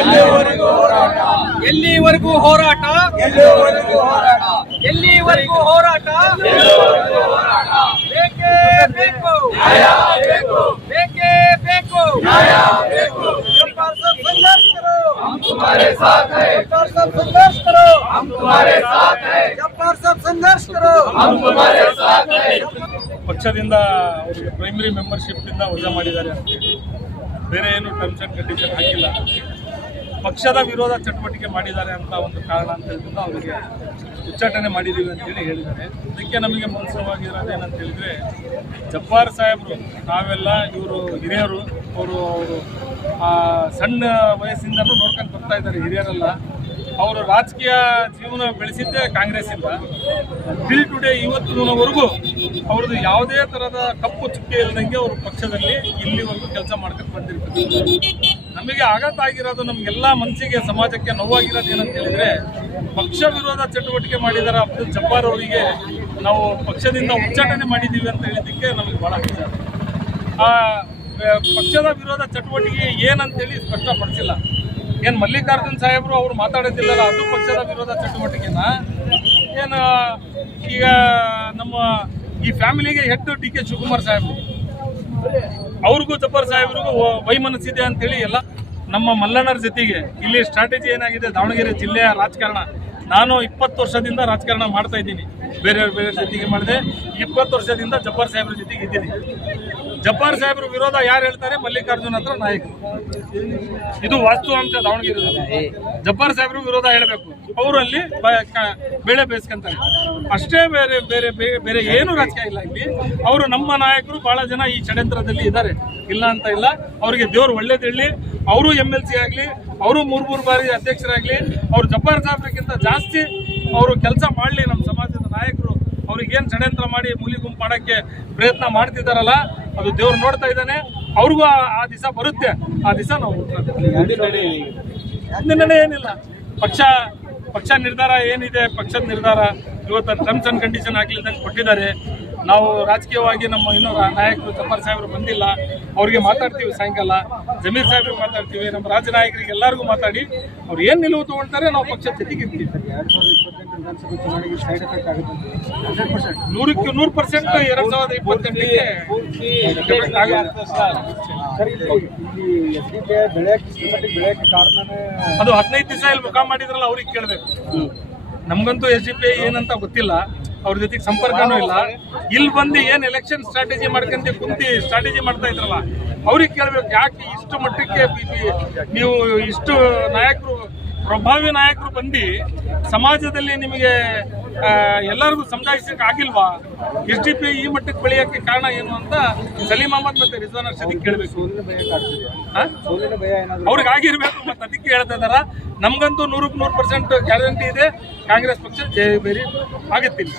ಎಲ್ಲಿವರೆಗೂ ಹೋರಾಟ ಎಲ್ಲಿವರೆಗೂ ಹೋರಾಟ ಬೇಕೇ ಬೇಕು ಬೇಕೇ ಬೇಕು संघर्ष करो हम तुम्हारे साथ हैं जब्बार साहब संघर्ष करो हम तुम्हारे साथ हैं जब्बार साहब संघर्ष करो हम तुम्हारे साथ हैं ಪಕ್ಷದಿಂದ ಅವರಿಗೆ ಪ್ರೈಮರಿ ಮೆಂಬರ್ಶಿಪ್ ಇಂದ ವಜಾ ಮಾಡಿದ್ದಾರೆ ಅಂತ ಹೇಳಿ ಬೇರೆ ಏನು ಟರ್ಮ್ಸ್ ಅಂಡ್ ಕಂಡೀಷನ್ ಹಾಕಿಲ್ಲ. ಪಕ್ಷದ ವಿರೋಧ ಚಟುವಟಿಕೆ ಮಾಡಿದ್ದಾರೆ ಅಂತ ಒಂದು ಕಾರಣ ಅಂತ ಹೇಳಿದ್ರೆ ಅವರಿಗೆ ಉಚ್ಚಾಟನೆ ಮಾಡಿದ್ದೀವಿ ಅಂತೇಳಿ ಹೇಳಿದ್ದಾರೆ. ಅದಕ್ಕೆ ನಮಗೆ ಮನಸ್ಸವಾಗಿರೋದು ಏನಂತ ಹೇಳಿದ್ರೆ, ಜಬ್ಬಾರ್ ಸಾಹೇಬರು ನಾವೆಲ್ಲ ಇವರು ಹಿರಿಯರು, ಅವರು ಸಣ್ಣ ವಯಸ್ಸಿಂದನೂ ನೋಡ್ಕೊಂಡು ಬರ್ತಾ ಇದ್ದಾರೆ. ಹಿರಿಯರೆಲ್ಲ ಅವರು ರಾಜಕೀಯ ಜೀವನ ಬೆಳೆಸಿದ್ದೇ ಕಾಂಗ್ರೆಸ್ಸಿಂದ. ಟಿಲ್ ಟುಡೇ ಇವತ್ತಿನವರೆಗೂ ಅವ್ರದ್ದು ಯಾವುದೇ ಥರದ ಕಪ್ಪು ಚುಕ್ಕೆ ಇಲ್ಲದಂಗೆ ಅವರು ಪಕ್ಷದಲ್ಲಿ ಇಲ್ಲಿವರೆಗೂ ಕೆಲಸ ಮಾಡ್ಕೊಂಡು ಬಂದಿರ್ತಾರೆ. ನಮಗೆ ಆಘಾತ ಆಗಿರೋದು, ನಮಗೆಲ್ಲ ಮನಸ್ಸಿಗೆ ಸಮಾಜಕ್ಕೆ ನೋವಾಗಿರೋದು ಏನಂತ ಹೇಳಿದ್ರೆ, ಪಕ್ಷ ವಿರೋಧ ಚಟುವಟಿಕೆ ಮಾಡಿದಾರ ಅಬ್ದುಲ್ ಜಬ್ಬಾರ್ ಅವರಿಗೆ ನಾವು ಪಕ್ಷದಿಂದ ಉಚ್ಚಾಟನೆ ಮಾಡಿದ್ದೀವಿ ಅಂತ ಹೇಳಿದ್ದಕ್ಕೆ ನಮಗೆ ಭಾಳ ವಿಚಾರ. ಆ ಪಕ್ಷದ ವಿರೋಧ ಚಟುವಟಿಕೆ ಏನಂತೇಳಿ ಸ್ಪಷ್ಟಪಡಿಸಿಲ್ಲ. ಏನು ಮಲ್ಲಿಕಾರ್ಜುನ್ ಸಾಹೇಬರು ಅವರು ಮಾತಾಡೋದಿಲ್ಲಲ್ಲ, ಅದು ಪಕ್ಷದ ವಿರೋಧ ಚಟುವಟಿಕೆನ ಏನು? ಈಗ ನಮ್ಮ ಈ ಫ್ಯಾಮಿಲಿಗೆ ಹೆಡ್ ಡಿ ಕೆ ಶಿವಕುಮಾರ್ ಸಾಹೇಬರು, ಅವ್ರಿಗೂ ಜಬ್ಬಾರ್ ಸಾಹೇಬ್ರಿಗೂ ವೈಮನಸ್ಸಿದೆ ಅಂತೇಳಿ ಎಲ್ಲ ನಮ್ಮ ಮಲ್ಲಣ್ಣರ ಜೊತೆಗೆ ಇಲ್ಲಿ ಸ್ಟ್ರಾಟಜಿ ಏನಾಗಿದೆ, ದಾವಣಗೆರೆ ಜಿಲ್ಲೆಯ ರಾಜಕಾರಣ. ನಾನು 20 ವರ್ಷದಿಂದ ರಾಜಕಾರಣ ಮಾಡ್ತಾ ಇದ್ದೀನಿ, ಬೇರೆ ಜೊತೆಗೆ ಮಾಡಿದೆ. 20 ವರ್ಷದಿಂದ ಜಬ್ಬಾರ್ ಸಾಹೇಬ್ರ ಜೊತೆಗೆ ಇದ್ದೀನಿ. ಜಬ್ಬಾರ್ ಸಾಹೇಬ್ರ ವಿರೋಧ ಯಾರು ಹೇಳ್ತಾರೆ? ಮಲ್ಲಿಕಾರ್ಜುನ್ ಹತ್ರ ನಾಯಕರು. ಇದು ವಾಸ್ತವಾಂಶ. ದಾವಣಗೆರೆ ಜಬ್ಬಾರ್ ಸಾಹೇಬ್ರ ವಿರೋಧ ಹೇಳಬೇಕು, ಅವರು ಅಲ್ಲಿ ಬೆಳೆ ಬೇಯಿಸ್ಕೊಂತಾರೆ ಅಷ್ಟೇ. ಬೇರೆ ಬೇರೆ ಬೇರೆ ಏನು ರಾಜಕೀಯ ಇಲ್ಲ ಇಲ್ಲಿ. ಅವರು ನಮ್ಮ ನಾಯಕರು ಬಹಳ ಜನ ಈ ಷಡ್ಯಂತ್ರದಲ್ಲಿ ಇದ್ದಾರೆ, ಇಲ್ಲ ಅಂತ ಇಲ್ಲ. ಅವರಿಗೆ ದೇವರು ಒಳ್ಳೇದು ಹೇಳಿ, ಅವರು MLC ಆಗಲಿ, ಅವರು 3 ಬಾರಿ ಅಧ್ಯಕ್ಷರಾಗಲಿ, ಅವರು ಜಬ್ಬಾರ್ ಸಾಹೇಬ್ರಿಗಿಂತ ಜಾಸ್ತಿ ಅವರು ಕೆಲಸ ಮಾಡಲಿ. ನಮ್ಮ ಸಮಾಜದ ನಾಯಕರು ಅವ್ರಿಗೇನು ಷಡ್ಯಂತ್ರ ಮಾಡಿ ಮೂಲಿ ಗುಂಪು ಮಾಡೋಕ್ಕೆ ಪ್ರಯತ್ನ ಮಾಡ್ತಿದ್ದಾರಲ್ಲ, ಅದು ದೇವ್ರು ನೋಡ್ತಾ ಇದ್ದಾನೆ. ಅವ್ರಿಗೂ ಆ ದಿವಸ ಬರುತ್ತೆ. ಆ ದಿವಸ ನಾವು ಹಿಂದಿನ ಏನಿಲ್ಲ. ಪಕ್ಷ ನಿರ್ಧಾರ ಏನಿದೆ, ಪಕ್ಷದ ನಿರ್ಧಾರ ಇವತ್ತು ಟರ್ಮ್ಸ್ ಅಂಡ್ ಕಂಡೀಷನ್ ಹಾಕಲಿದ್ದಂಗೆ ಕೊಟ್ಟಿದ್ದಾರೆ. ನಾವು ರಾಜಕೀಯವಾಗಿ ನಮ್ಮ ಇನ್ನೂ ನಾಯಕರು ಜಬ್ಬಾರ್ ಸಾಹೇಬರು ಬಂದಿಲ್ಲ, ಅವ್ರಿಗೆ ಮಾತಾಡ್ತೀವಿ. ಸಾಯಂಕಾಲ ಜಮೀರ್ ಸಾಹೇಬ್ರಿಗೆ ಮಾತಾಡ್ತೀವಿ, ನಮ್ಮ ರಾಜ್ಯ ನಾಯಕರಿಗೆ ಎಲ್ಲರಿಗೂ ಮಾತಾಡಿ ಅವ್ರು ಏನು ನಿಲುವು ತಗೊಳ್ತಾರೆ ನಾವು ಪಕ್ಷದ ಜೊತೆಗಿರ್ತೀವಿ. 100% 2028ಕ್ಕೆ ಅದು 15 ದಿವಸ ಇಲ್ಲಿ ಮುಖಾಮ್ ಮಾಡಿದ್ರಲ್ಲ, ಅವ್ರಿಗೆ ಕೇಳಬೇಕು. ನಮ್ಗಂತೂ SDPI ಏನಂತ ಗೊತ್ತಿಲ್ಲ, ಅವ್ರ ಜೊತೆಗೆ ಸಂಪರ್ಕನೂ ಇಲ್ಲ. ಇಲ್ಲಿ ಬಂದು ಏನು ಎಲೆಕ್ಷನ್ ಸ್ಟ್ರಾಟಜಿ ಮಾಡ್ಕೊಂತ ಕುಂತಿ ಸ್ಟ್ರಾಟಜಿ ಮಾಡ್ತಾ ಇದ್ರಲ್ಲ, ಅವ್ರಿಗೆ ಕೇಳಬೇಕು. ಯಾಕೆ ಇಷ್ಟು ಮಟ್ಟಕ್ಕೆ ನೀವು ಇಷ್ಟು ನಾಯಕರು, ಪ್ರಭಾವಿ ನಾಯಕರು ಬಂದು ಸಮಾಜದಲ್ಲಿ ನಿಮಗೆ ಎಲ್ಲರಿಗೂ ಸಮಜಾಯಿಸಕ್ಕೆ ಆಗಿಲ್ವಾ? SDPI ಈ ಮಟ್ಟಕ್ಕೆ ಬೆಳೆಯೋಕ್ಕೆ ಕಾರಣ ಏನು ಅಂತ ಸಲೀಂ ಅಹಮದ್ ಮತ್ತೆ ರಿಜ್ವಾನ್ ಅರ್ಷದಿಗೆ ಕೇಳಬೇಕು. ಅವ್ರಿಗೆ ಆಗಿರ್ಬೇಕು. ಮತ್ತೆ ಅದಕ್ಕೆ ಹೇಳ್ತಾ ಇದಾರ. ನಮ್ಗಂತೂ 100% ಗ್ಯಾರಂಟಿ ಇದೆ, ಕಾಂಗ್ರೆಸ್ ಪಕ್ಷ ಜಯಬೇರಿ ಆಗುತ್ತಿಲ್ಲ.